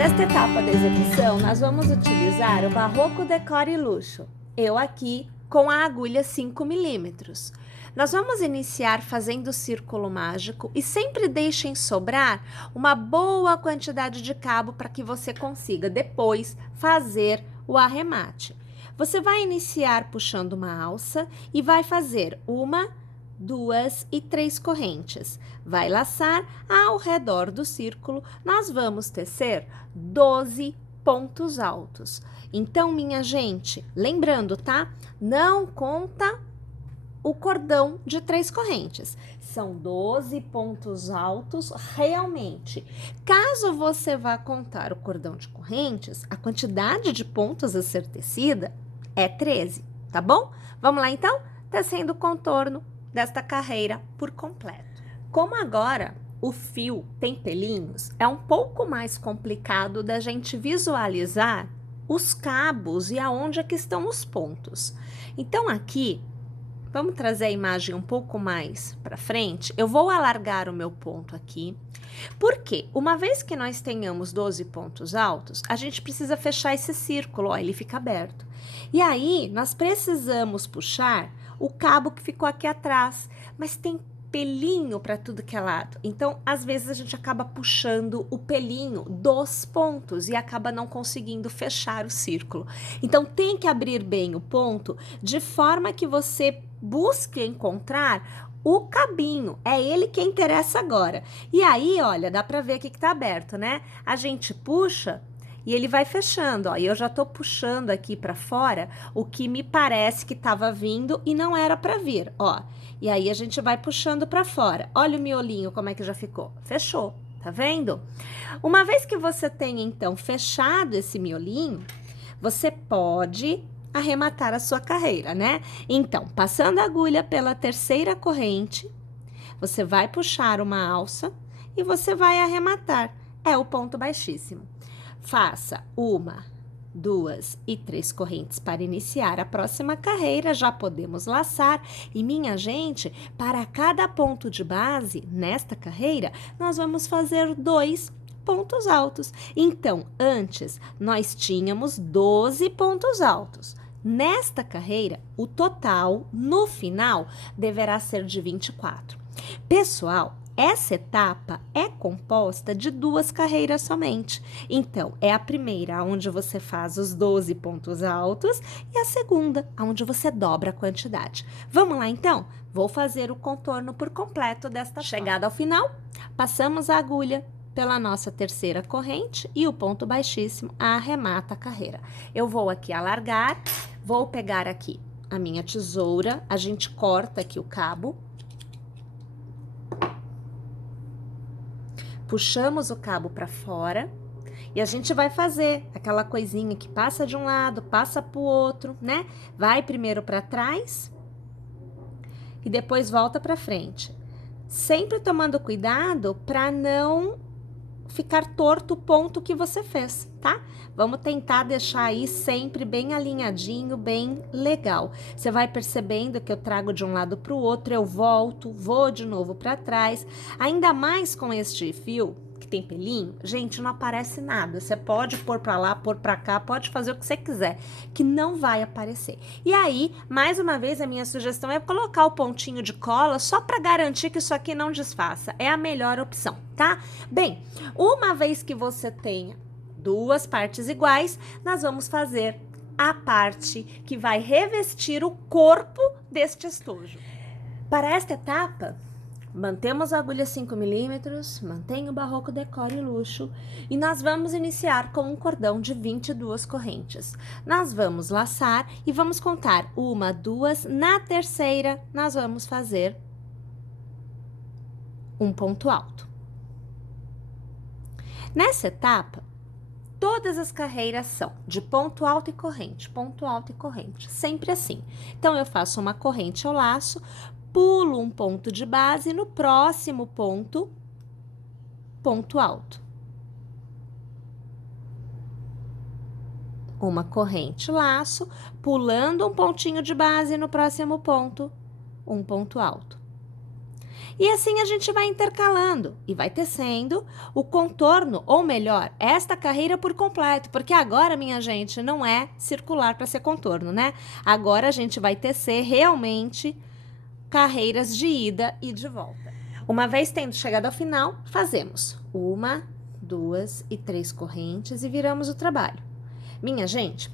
Nesta etapa da execução, nós vamos utilizar o Barroco Decore Luxo, eu aqui com a agulha 5 milímetros. Nós vamos iniciar fazendo o círculo mágico e sempre deixem sobrar uma boa quantidade de cabo para que você consiga depois fazer o arremate. Você vai iniciar puxando uma alça e vai fazer 1, 2 e 3 correntes. Vai laçar ao redor do círculo, nós vamos tecer 12 pontos altos. Então, minha gente, lembrando, tá? Não conta o cordão de 3 correntes. São 12 pontos altos realmente. Caso você vá contar o cordão de correntes, a quantidade de pontos a ser tecida é 13, tá bom? Vamos lá então? Tecendo o contorno desta carreira por completo. Como agora o fio tem pelinhos, é um pouco mais complicado da gente visualizar os cabos e aonde é que estão os pontos. Então aqui, vamos trazer a imagem um pouco mais para frente, eu vou alargar o meu ponto aqui, porque uma vez que nós tenhamos 12 pontos altos, a gente precisa fechar esse círculo, ó, ele fica aberto. E aí, nós precisamos puxar o cabo que ficou aqui atrás, mas tem pelinho para tudo que é lado. Então, às vezes a gente acaba puxando o pelinho dos pontos e acaba não conseguindo fechar o círculo. Então, tem que abrir bem o ponto de forma que você busque encontrar o cabinho, é ele que interessa agora. E aí, olha, dá para ver aqui que tá aberto, né? A gente puxa e ele vai fechando, ó. E eu já tô puxando aqui para fora o que me parece que tava vindo e não era para vir, ó. E aí a gente vai puxando para fora. Olha o miolinho como é que já ficou. Fechou, tá vendo? Uma vez que você tem então fechado esse miolinho, você pode arrematar a sua carreira, né? Então, passando a agulha pela terceira corrente, você vai puxar uma alça e você vai arrematar. É o ponto baixíssimo. Faça 1, 2 e 3 correntes para iniciar a próxima carreira, já podemos laçar. E minha gente, para cada ponto de base nesta carreira, nós vamos fazer 2 pontos altos. Então, antes, nós tínhamos 12 pontos altos. Nesta carreira, o total, no final, deverá ser de 24. Pessoal, essa etapa é composta de 2 carreiras somente. Então, é a primeira, onde você faz os 12 pontos altos, e a segunda, onde você dobra a quantidade. Vamos lá, então? Vou fazer o contorno por completo desta chegada ao final. Passamos a agulha pela nossa terceira corrente e o ponto baixíssimo arremata a carreira. Eu vou aqui alargar, vou pegar aqui a minha tesoura, a gente corta aqui o cabo. Puxamos o cabo para fora e a gente vai fazer aquela coisinha que passa de um lado, passa para o outro, né? Vai primeiro para trás e depois volta para frente. Sempre tomando cuidado para não ficar torto o ponto que você fez, tá? Vamos tentar deixar aí sempre bem alinhadinho, bem legal. Você vai percebendo que eu trago de um lado para o outro, eu volto, vou de novo para trás. Ainda mais com este fio que tem pelinho, gente, não aparece nada. Você pode pôr para lá, pôr para cá, pode fazer o que você quiser, que não vai aparecer. E aí, mais uma vez, a minha sugestão é colocar o pontinho de cola só para garantir que isso aqui não desfaça. É a melhor opção, tá? Bem, uma vez que você tenha 2 partes iguais, nós vamos fazer a parte que vai revestir o corpo deste estojo. Para esta etapa, mantemos a agulha 5 milímetros, mantenha o Barroco Decore Luxo e nós vamos iniciar com um cordão de 22 correntes. Nós vamos laçar e vamos contar 1, 2, na terceira nós vamos fazer um ponto alto. Nessa etapa, todas as carreiras são de ponto alto e corrente, sempre assim. Então, eu faço uma corrente ao laço, pulo um ponto de base, no próximo ponto, ponto alto. Uma corrente laço, pulando um pontinho de base, no próximo ponto, um ponto alto. E assim a gente vai intercalando e vai tecendo o contorno, ou melhor, esta carreira por completo, porque agora, minha gente, não é circular para ser contorno, né? Agora a gente vai tecer realmente carreiras de ida e de volta. Uma vez tendo chegado ao final, fazemos 1, 2 e 3 correntes e viramos o trabalho. Minha gente,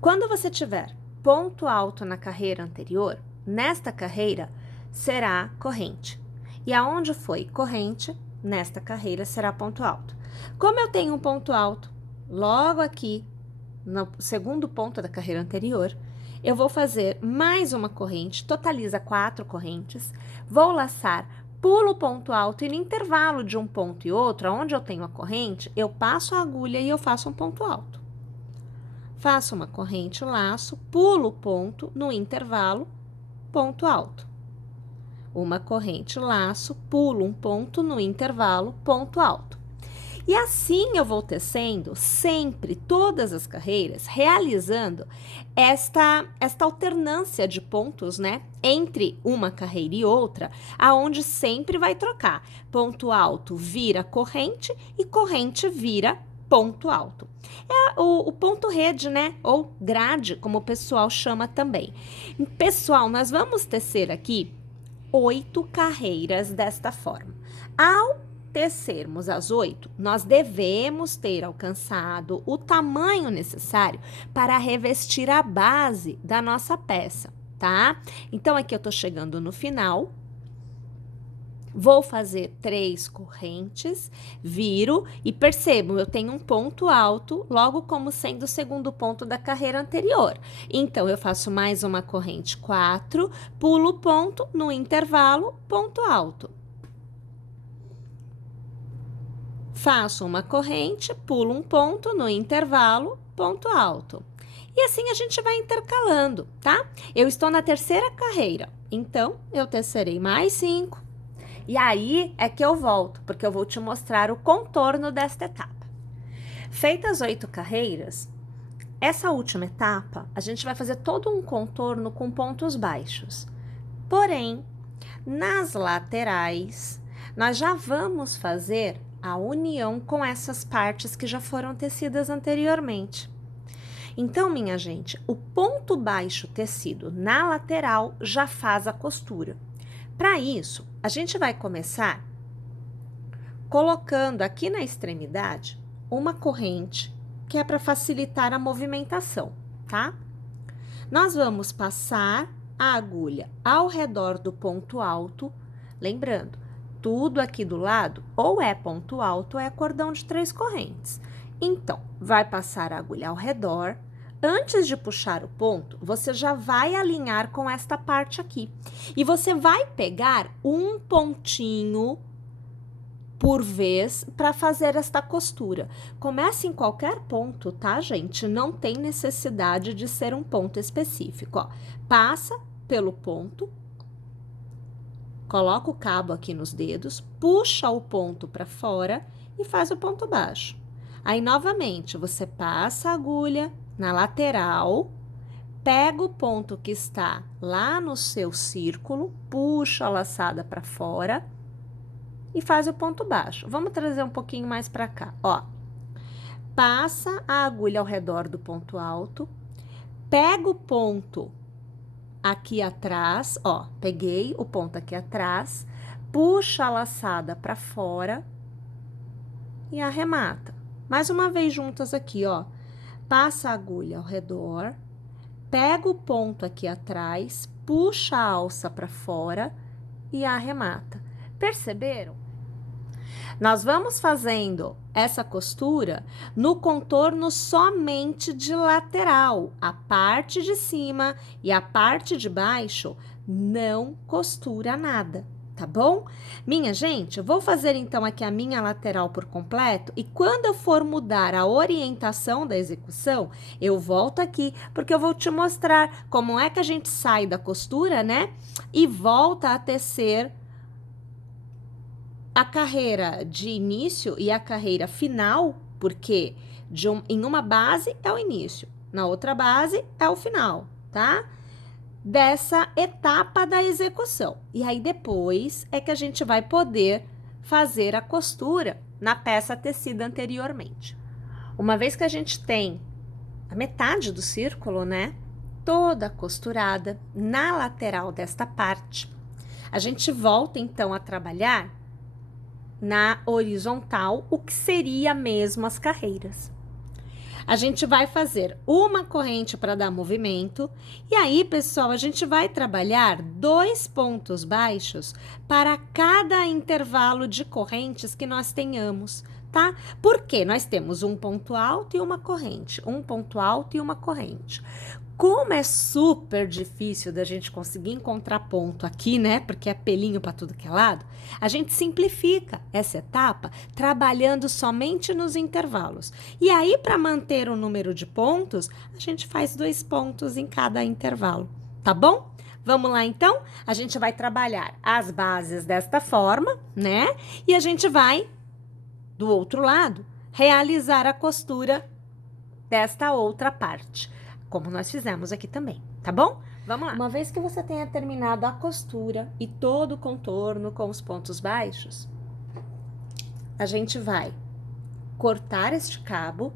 quando você tiver ponto alto na carreira anterior, nesta carreira será corrente. E aonde foi corrente, nesta carreira será ponto alto. Como eu tenho um ponto alto logo aqui, no segundo ponto da carreira anterior, eu vou fazer mais uma corrente, totaliza 4 correntes, vou laçar, pulo o ponto alto e no intervalo de um ponto e outro, onde eu tenho a corrente, eu passo a agulha e eu faço um ponto alto. Faço uma corrente, laço, pulo o ponto no intervalo, ponto alto. Uma corrente, laço, pulo um ponto no intervalo, ponto alto. E assim eu vou tecendo sempre todas as carreiras, realizando esta alternância de pontos, né, entre uma carreira e outra, aonde sempre vai trocar. Ponto alto vira corrente e corrente vira ponto alto. É o ponto rede, né, ou grade, como o pessoal chama também. Pessoal, nós vamos tecer aqui 8 carreiras desta forma. Ao tecermos as 8, nós devemos ter alcançado o tamanho necessário para revestir a base da nossa peça, tá? Então, aqui eu tô chegando no final. Vou fazer 3 correntes, viro e percebo, eu tenho um ponto alto, logo como sendo o segundo ponto da carreira anterior. Então, eu faço mais uma corrente 4, pulo o ponto, no intervalo, ponto alto. Faço uma corrente, pulo um ponto, no intervalo, ponto alto. E assim a gente vai intercalando, tá? Eu estou na terceira carreira, então, eu tecerei mais 5. E aí é que eu volto, porque eu vou te mostrar o contorno desta etapa. Feitas 8 carreiras, essa última etapa, a gente vai fazer todo um contorno com pontos baixos. Porém, nas laterais, nós já vamos fazer a união com essas partes que já foram tecidas anteriormente. Então, minha gente, o ponto baixo tecido na lateral já faz a costura. Para isso, a gente vai começar colocando aqui na extremidade uma corrente, que é para facilitar a movimentação, tá? Nós vamos passar a agulha ao redor do ponto alto, lembrando, tudo aqui do lado ou é ponto alto ou é cordão de 3 correntes. Então, vai passar a agulha ao redor. Antes de puxar o ponto, você já vai alinhar com esta parte aqui. E você vai pegar um pontinho por vez para fazer esta costura. Comece em qualquer ponto, tá, gente? Não tem necessidade de ser um ponto específico, ó. Passa pelo ponto, coloca o cabo aqui nos dedos, puxa o ponto para fora e faz o ponto baixo. Aí, novamente, você passa a agulha na lateral, pega o ponto que está lá no seu círculo, puxa a laçada para fora e faz o ponto baixo. Vamos trazer um pouquinho mais para cá, ó. Passa a agulha ao redor do ponto alto, pega o ponto aqui atrás, ó, peguei o ponto aqui atrás, puxa a laçada para fora e arremata. Mais uma vez juntas aqui, ó. Passa a agulha ao redor, pega o ponto aqui atrás, puxa a alça para fora e arremata. Perceberam? Nós vamos fazendo essa costura no contorno somente de lateral. A parte de cima e a parte de baixo não costura nada, tá bom? Minha gente, eu vou fazer então aqui a minha lateral por completo e quando eu for mudar a orientação da execução, eu volto aqui porque eu vou te mostrar como é que a gente sai da costura, né? E volta a tecer a carreira de início e a carreira final, porque em uma base é o início, na outra base é o final, tá? dessa etapa da execução. E aí depois é que a gente vai poder fazer a costura na peça tecida anteriormente. Uma vez que a gente tem a metade do círculo, né, toda costurada na lateral desta parte, a gente volta então a trabalhar na horizontal, o que seria mesmo as carreiras. A gente vai fazer uma corrente para dar movimento, e aí, pessoal, a gente vai trabalhar 2 pontos baixos para cada intervalo de correntes que nós tenhamos, tá? Porque nós temos um ponto alto e uma corrente, um ponto alto e uma corrente. Como é super difícil da gente conseguir encontrar ponto aqui, né? Porque é pelinho para tudo que é lado. A gente simplifica essa etapa trabalhando somente nos intervalos. E aí, para manter o número de pontos, a gente faz 2 pontos em cada intervalo, tá bom? Vamos lá, então? A gente vai trabalhar as bases desta forma, né? E a gente vai, do outro lado, realizar a costura desta outra parte, como nós fizemos aqui também, tá bom? Vamos lá. Uma vez que você tenha terminado a costura e todo o contorno com os pontos baixos, a gente vai cortar este cabo.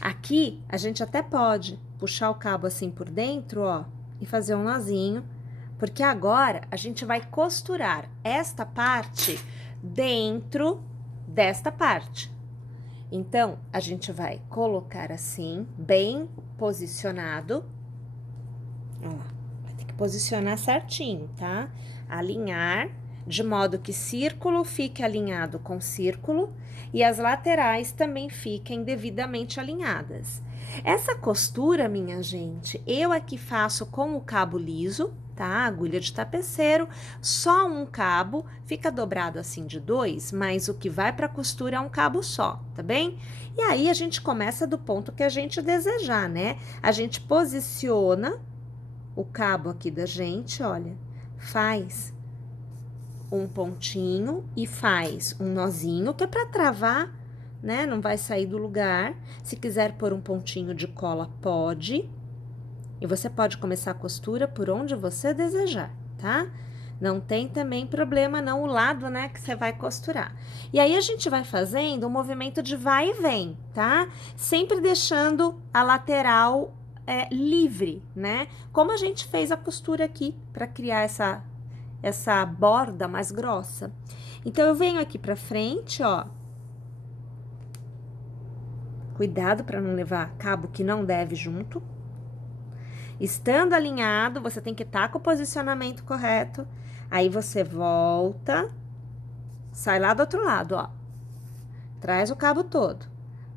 Aqui, a gente até pode puxar o cabo assim por dentro, ó, e fazer um nozinho, porque agora a gente vai costurar esta parte dentro desta parte. Então, a gente vai colocar assim, bem posicionado. Ó, vai ter que posicionar certinho, tá? Alinhar, de modo que círculo fique alinhado com círculo e as laterais também fiquem devidamente alinhadas. Essa costura, minha gente, eu aqui faço com o cabo liso, tá? Agulha de tapeceiro, só um cabo, fica dobrado assim de 2, mas o que vai para costura é um cabo só, tá bem? E aí a gente começa do ponto que a gente desejar, né? A gente posiciona o cabo aqui da gente, olha, faz um pontinho e faz um nozinho, que é para travar, né? Não vai sair do lugar. Se quiser pôr um pontinho de cola, pode. E você pode começar a costura por onde você desejar, tá? Não tem também problema não o lado, né, que você vai costurar. E aí, a gente vai fazendo um movimento de vai e vem, tá? Sempre deixando a lateral livre, né? Como a gente fez a costura aqui, para criar essa borda mais grossa. Então, eu venho aqui pra frente, ó. Cuidado para não levar cabo que não deve junto. Estando alinhado, você tem que estar com o posicionamento correto. Aí, você volta, sai lá do outro lado, ó. Traz o cabo todo.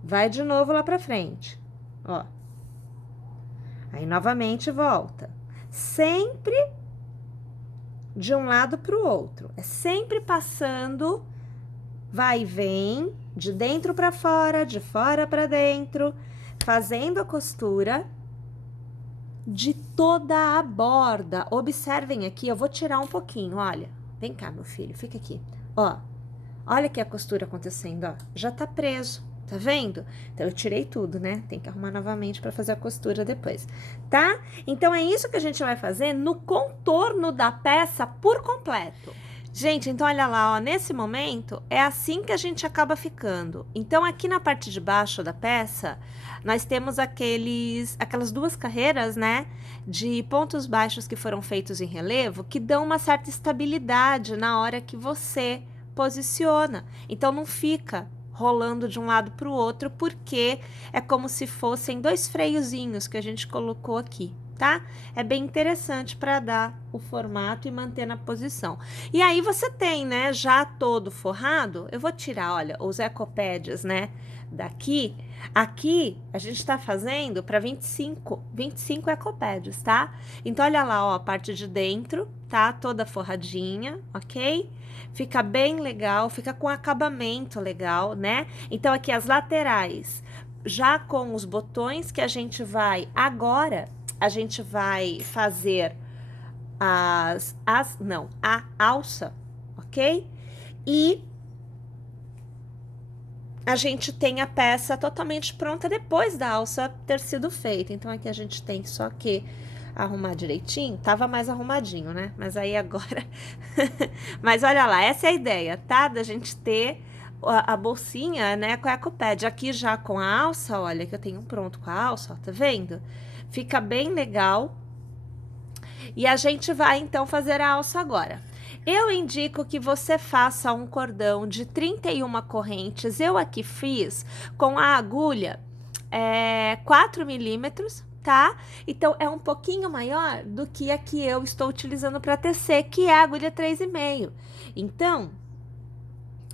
Vai de novo lá pra frente, ó. Aí, novamente, volta. Sempre de um lado pro outro. É sempre passando, vai e vem, de dentro pra fora, de fora pra dentro, fazendo a costura de toda a borda. Observem aqui, eu vou tirar um pouquinho, olha. Vem cá, meu filho, fica aqui. Ó, olha aqui a costura acontecendo, ó. Já tá preso, tá vendo? Então, eu tirei tudo, né? Tem que arrumar novamente pra fazer a costura depois, tá? Então, é isso que a gente vai fazer no contorno da peça por completo. Gente, então olha lá, ó, nesse momento é assim que a gente acaba ficando. Então, aqui na parte de baixo da peça, nós temos aquelas 2 carreiras, né, de pontos baixos que foram feitos em relevo, que dão uma certa estabilidade na hora que você posiciona. Então, não fica rolando de um lado para o outro, porque é como se fossem 2 freiozinhos que a gente colocou aqui, tá? É bem interessante para dar o formato e manter na posição. E aí você tem, né, já todo forrado. Eu vou tirar, olha, os ecopads, né, daqui. Aqui a gente tá fazendo para 25 ecopads, tá? Então olha lá, ó, a parte de dentro tá toda forradinha, ok? Fica bem legal, fica com acabamento legal, né? Então aqui as laterais, já com os botões que a gente vai agora, a gente vai fazer a alça, ok? E a gente tem a peça totalmente pronta depois da alça ter sido feita. Então, aqui a gente tem só que arrumar direitinho. Tava mais arrumadinho, né? Mas aí agora... Mas olha lá, essa é a ideia, tá? Da gente ter a bolsinha, né, com a ecopad. Aqui já com a alça, olha, que eu tenho um pronto com a alça, ó, tá vendo? Fica bem legal. E a gente vai, então, fazer a alça agora. Eu indico que você faça um cordão de 31 correntes. Eu aqui fiz com a agulha 4 milímetros, tá? Então, é um pouquinho maior do que a que eu estou utilizando para tecer, que é a agulha 3,5. Então,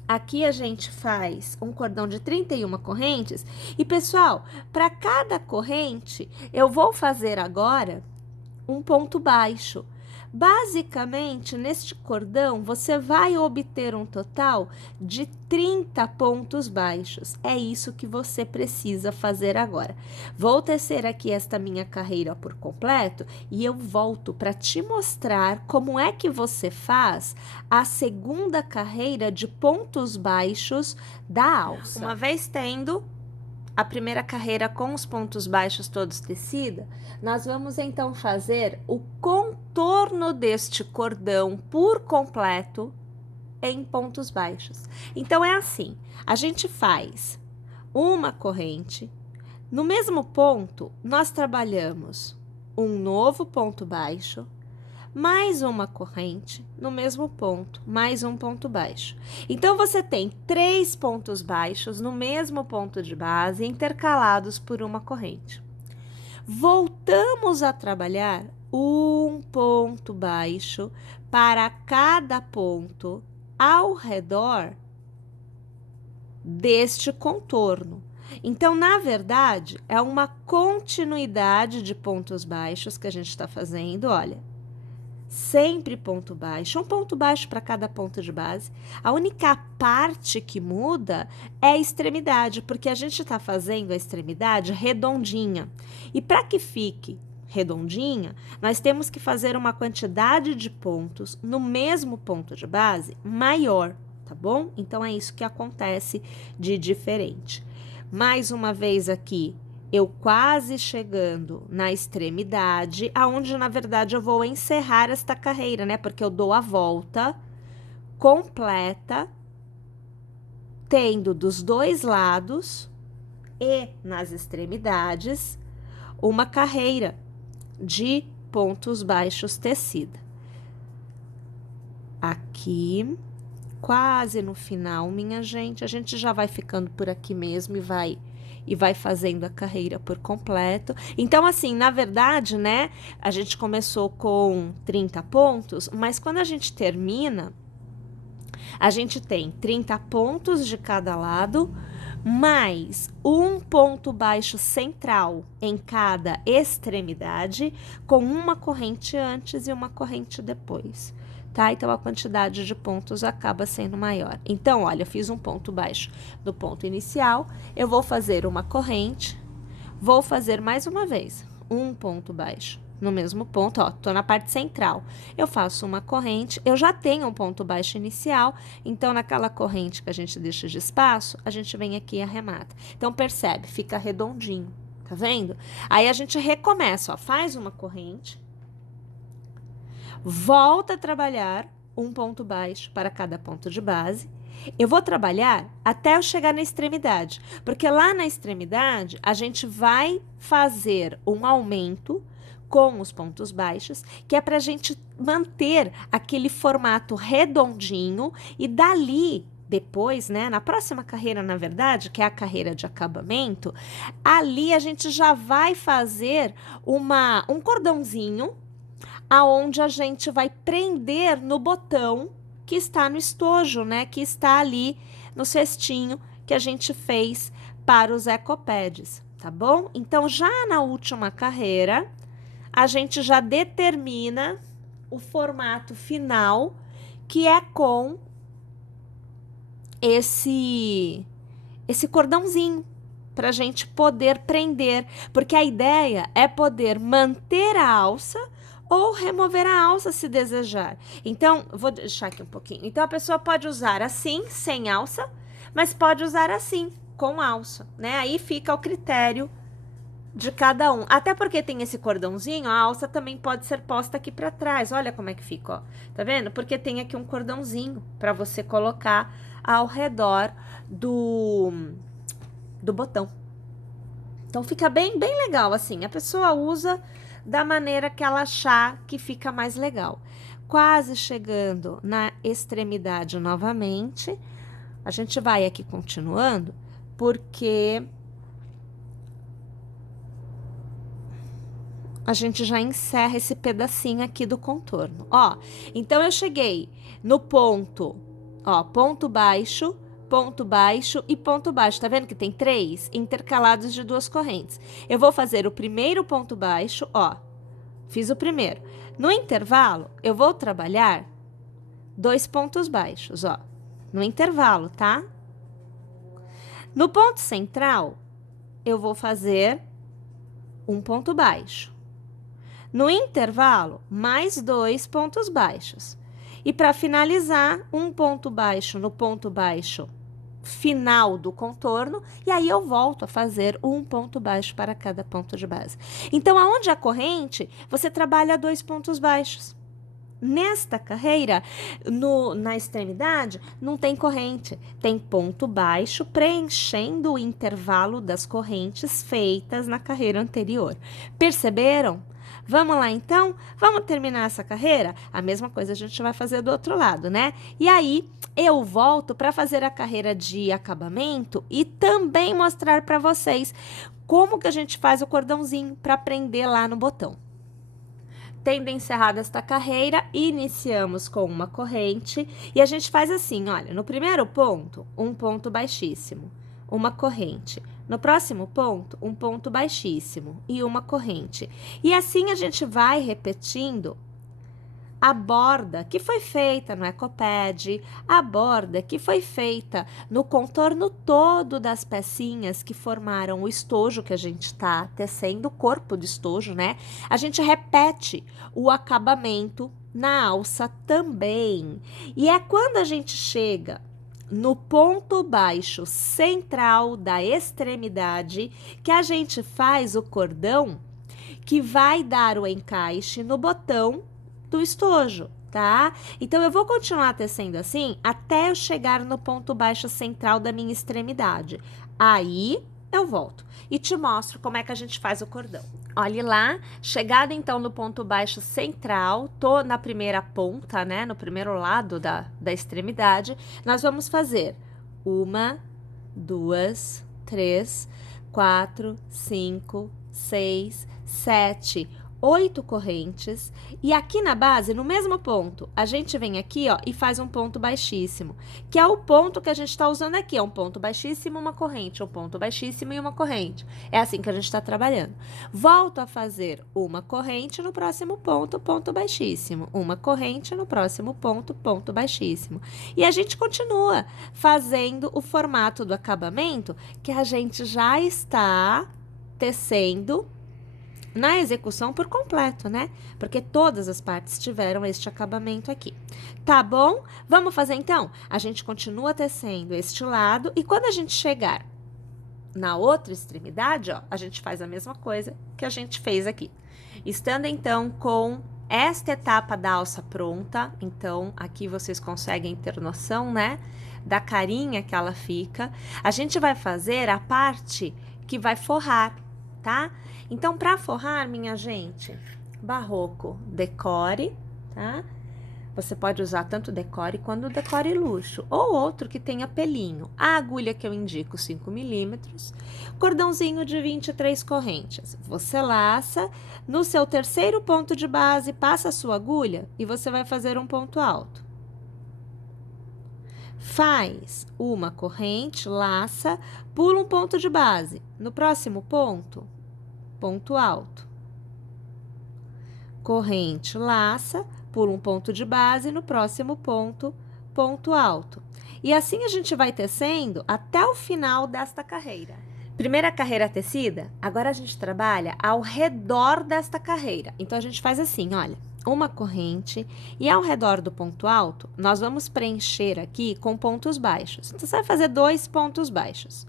aqui a gente faz um cordão de 31 correntes. E, pessoal, para cada corrente, eu vou fazer agora um ponto baixo. Basicamente, neste cordão, você vai obter um total de 30 pontos baixos. É isso que você precisa fazer agora. Vou tecer aqui esta minha carreira por completo e eu volto para te mostrar como é que você faz a segunda carreira de pontos baixos da alça. Uma vez tendo a primeira carreira com os pontos baixos todos tecida, nós vamos então fazer o contorno deste cordão por completo em pontos baixos. Então, é assim, a gente faz uma corrente, no mesmo ponto, nós trabalhamos um novo ponto baixo, mais uma corrente, no mesmo ponto, mais um ponto baixo. Então, você tem 3 pontos baixos no mesmo ponto de base, intercalados por uma corrente. Voltamos a trabalhar um ponto baixo para cada ponto ao redor deste contorno. Então, na verdade, é uma continuidade de pontos baixos que a gente está fazendo, olha. Sempre ponto baixo, um ponto baixo para cada ponto de base. A única parte que muda é a extremidade, porque a gente está fazendo a extremidade redondinha. E para que fique redondinha, nós temos que fazer uma quantidade de pontos no mesmo ponto de base maior, tá bom? Então, é isso que acontece de diferente. Mais uma vez aqui, eu quase chegando na extremidade, aonde na verdade eu vou encerrar esta carreira, né? Porque eu dou a volta completa, tendo dos dois lados e nas extremidades uma carreira de pontos baixos tecida. Aqui, quase no final, minha gente, a gente já vai ficando por aqui mesmo e vai fazendo a carreira por completo. Então, assim, na verdade, né, a gente começou com 30 pontos, mas quando a gente termina, a gente tem 30 pontos de cada lado, mais um ponto baixo central em cada extremidade, com uma corrente antes e uma corrente depois. Tá? Então, a quantidade de pontos acaba sendo maior. Então, olha, eu fiz um ponto baixo do ponto inicial, eu vou fazer uma corrente, vou fazer mais uma vez um ponto baixo no mesmo ponto, ó, tô na parte central. Eu faço uma corrente, eu já tenho um ponto baixo inicial, então, naquela corrente que a gente deixa de espaço, a gente vem aqui e arremata. Então, percebe, fica redondinho, tá vendo? Aí, a gente recomeça, ó, faz uma corrente, volta a trabalhar um ponto baixo para cada ponto de base. Eu vou trabalhar até eu chegar na extremidade, porque lá na extremidade a gente vai fazer um aumento com os pontos baixos, que é para a gente manter aquele formato redondinho e dali depois, né, na próxima carreira, na verdade, que é a carreira de acabamento, ali a gente já vai fazer um cordãozinho aonde a gente vai prender no botão que está no estojo, né? Que está ali no cestinho que a gente fez para os ecopads, tá bom? Então, já na última carreira, a gente já determina o formato final, que é com esse cordãozinho, para a gente poder prender, porque a ideia é poder manter a alça ou remover a alça se desejar. Então, vou deixar aqui um pouquinho. Então, a pessoa pode usar assim, sem alça, mas pode usar assim, com alça, né? Aí fica ao critério de cada um. Até porque tem esse cordãozinho, a alça também pode ser posta aqui para trás. Olha como é que fica, ó. Tá vendo? Porque tem aqui um cordãozinho para você colocar ao redor do botão. Então, fica bem legal, assim. A pessoa usa da maneira que ela achar que fica mais legal. Quase chegando na extremidade novamente. A gente vai aqui continuando, porque a gente já encerra esse pedacinho aqui do contorno. Ó, então eu cheguei no ponto, ó, ponto baixo e ponto baixo. Tá vendo que tem 3 intercalados de 2 correntes? Eu vou fazer o primeiro ponto baixo, ó, fiz o primeiro. No intervalo, eu vou trabalhar 2 pontos baixos, ó, no intervalo, tá? No ponto central, eu vou fazer um ponto baixo. No intervalo, mais 2 pontos baixos. E para finalizar, um ponto baixo no ponto baixo final do contorno, e aí eu volto a fazer um ponto baixo para cada ponto de base. Então, aonde a corrente, você trabalha 2 pontos baixos. Nesta carreira, na extremidade, não tem corrente, tem ponto baixo preenchendo o intervalo das correntes feitas na carreira anterior. Perceberam? Vamos lá, então? Vamos terminar essa carreira? A mesma coisa a gente vai fazer do outro lado, né? E aí, eu volto para fazer a carreira de acabamento e também mostrar para vocês como que a gente faz o cordãozinho para prender lá no botão. Tendo encerrado esta carreira, iniciamos com uma corrente e a gente faz assim, olha, no primeiro ponto, um ponto baixíssimo, uma corrente. No próximo ponto, um ponto baixíssimo e uma corrente. E assim a gente vai repetindo a borda que foi feita no ecopad, a borda que foi feita no contorno todo das pecinhas que formaram o estojo que a gente está tecendo, o corpo do estojo, né? A gente repete o acabamento na alça também. E é quando a gente chega no ponto baixo central da extremidade que a gente faz o cordão que vai dar o encaixe no botão do estojo, tá? Então, eu vou continuar tecendo assim até eu chegar no ponto baixo central da minha extremidade. Aí, eu volto e te mostro como é que a gente faz o cordão. Olhe lá, chegada então no ponto baixo central, tô na primeira ponta, né, no primeiro lado da extremidade, nós vamos fazer 1, 2, 3, 4, 5, 6, 7, 8 correntes, e aqui na base, no mesmo ponto, a gente vem aqui, ó, e faz um ponto baixíssimo, que é o ponto que a gente está usando aqui, é um ponto baixíssimo, uma corrente, um ponto baixíssimo e uma corrente. É assim que a gente está trabalhando. Volto a fazer uma corrente no próximo ponto, ponto baixíssimo, uma corrente no próximo ponto, ponto baixíssimo. E a gente continua fazendo o formato do acabamento que a gente já está tecendo na execução por completo, né? Porque todas as partes tiveram este acabamento aqui. Tá bom? Vamos fazer então? A gente continua tecendo este lado e quando a gente chegar na outra extremidade, ó, a gente faz a mesma coisa que a gente fez aqui. Estando então com esta etapa da alça pronta, então aqui vocês conseguem ter noção, né? Da carinha que ela fica. A gente vai fazer a parte que vai forrar, tá? Então, para forrar, minha gente, barroco decore, tá? Você pode usar tanto decore quanto decore luxo, ou outro que tenha pelinho. A agulha que eu indico, 5 milímetros, cordãozinho de 23 correntes. Você laça, no seu terceiro ponto de base, passa a sua agulha e você vai fazer um ponto alto. Faz uma corrente, laça, pula um ponto de base. No próximo ponto, ponto alto. Corrente, laça, pula um ponto de base, no próximo ponto, ponto alto. E assim a gente vai tecendo até o final desta carreira. Primeira carreira tecida, agora a gente trabalha ao redor desta carreira. Então, a gente faz assim, olha, uma corrente e ao redor do ponto alto, nós vamos preencher aqui com pontos baixos. Então, você vai fazer 2 pontos baixos.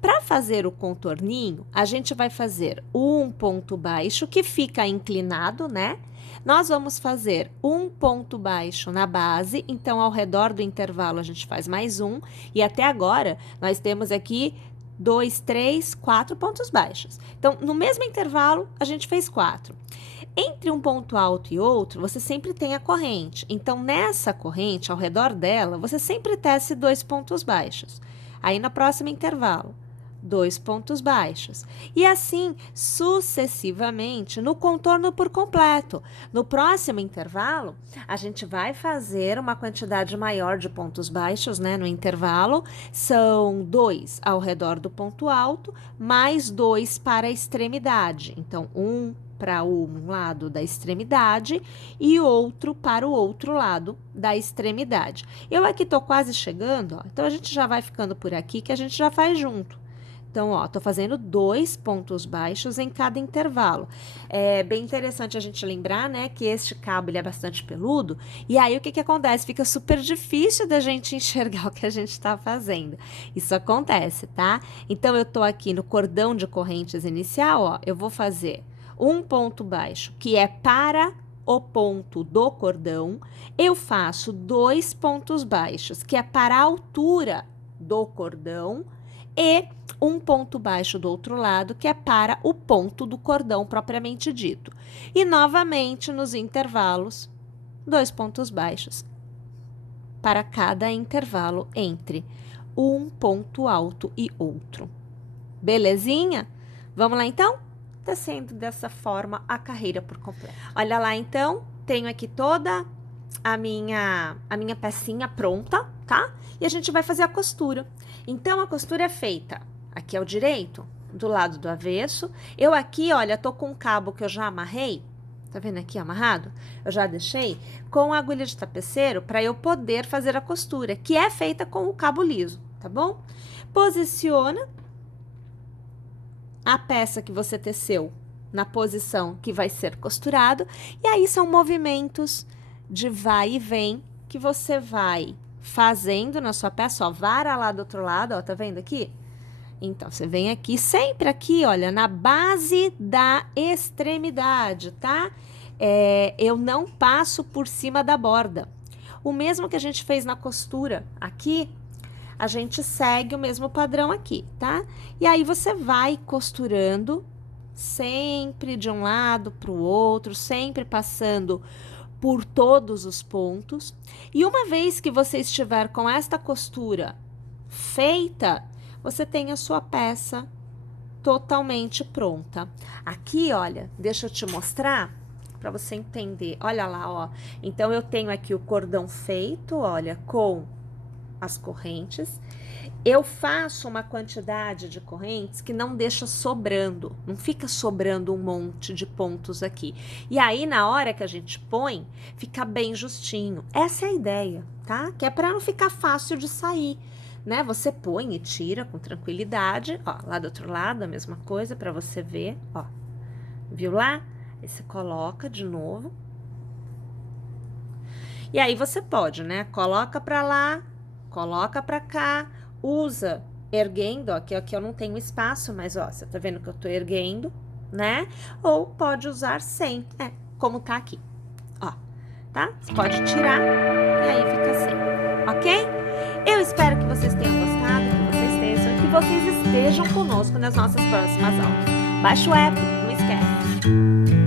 Para fazer o contorninho, a gente vai fazer um ponto baixo que fica inclinado, né? Nós vamos fazer um ponto baixo na base, então ao redor do intervalo a gente faz mais um, e até agora nós temos aqui 2, 3, 4 pontos baixos. Então, no mesmo intervalo, a gente fez 4. Entre um ponto alto e outro, você sempre tem a corrente. Então, nessa corrente, ao redor dela, você sempre tece 2 pontos baixos. Aí, no próximo intervalo, 2 pontos baixos. E assim, sucessivamente, no contorno por completo. No próximo intervalo, a gente vai fazer uma quantidade maior de pontos baixos, né? No intervalo, são 2 ao redor do ponto alto, mais 2 para a extremidade. Então, um para um lado da extremidade e outro para o outro lado da extremidade. Eu aqui tô quase chegando, ó, então a gente já vai ficando por aqui que a gente já faz junto. Então, ó, tô fazendo 2 pontos baixos em cada intervalo. É bem interessante a gente lembrar, né, que este cabo, ele é bastante peludo, e aí o que que acontece? Fica super difícil da gente enxergar o que a gente tá fazendo. Isso acontece, tá? Então, eu tô aqui no cordão de correntes inicial, ó, eu vou fazer um ponto baixo, que é para o ponto do cordão, eu faço 2 pontos baixos, que é para a altura do cordão, e um ponto baixo do outro lado, que é para o ponto do cordão propriamente dito. E novamente, nos intervalos, 2 pontos baixos para cada intervalo entre um ponto alto e outro. Belezinha? Vamos lá, então? Tecendo dessa forma a carreira por completo. Olha lá, então, tenho aqui toda a minha pecinha pronta, tá? E a gente vai fazer a costura. Então, a costura é feita, aqui é o direito, do lado do avesso. Eu aqui, olha, tô com um cabo que eu já amarrei, tá vendo aqui amarrado? Eu já deixei com a agulha de tapeceiro para eu poder fazer a costura, que é feita com o cabo liso, tá bom? Posiciona a peça que você teceu na posição que vai ser costurado, e aí são movimentos de vai e vem que você vai fazendo na sua peça, ó, vara lá do outro lado, ó, tá vendo aqui? Então, você vem aqui, sempre aqui, olha, na base da extremidade, tá? Eu não passo por cima da borda. O mesmo que a gente fez na costura aqui, a gente segue o mesmo padrão aqui, tá? E aí, você vai costurando sempre de um lado para o outro, sempre passando por todos os pontos. E uma vez que você estiver com esta costura feita, você tem a sua peça totalmente pronta. Aqui, olha, deixa eu te mostrar para você entender. Olha lá, ó. Então, eu tenho aqui o cordão feito, olha, com as correntes. Eu faço uma quantidade de correntes que não deixa sobrando, não fica sobrando um monte de pontos aqui. E aí, na hora que a gente põe, fica bem justinho. Essa é a ideia, tá? Que é para não ficar fácil de sair, né? Você põe e tira com tranquilidade. Ó, lá do outro lado, a mesma coisa para você ver, ó. Viu lá? Aí você coloca de novo. E aí, você pode, né? Coloca para lá, coloca para cá. Usa erguendo, ó, que aqui eu não tenho espaço, mas ó, você tá vendo que eu tô erguendo, né? Ou pode usar sem, como tá aqui, ó, tá? Você pode tirar e aí fica assim, ok? Eu espero que vocês tenham gostado, que vocês estejam conosco nas nossas próximas aulas. Baixa o app, não esquece.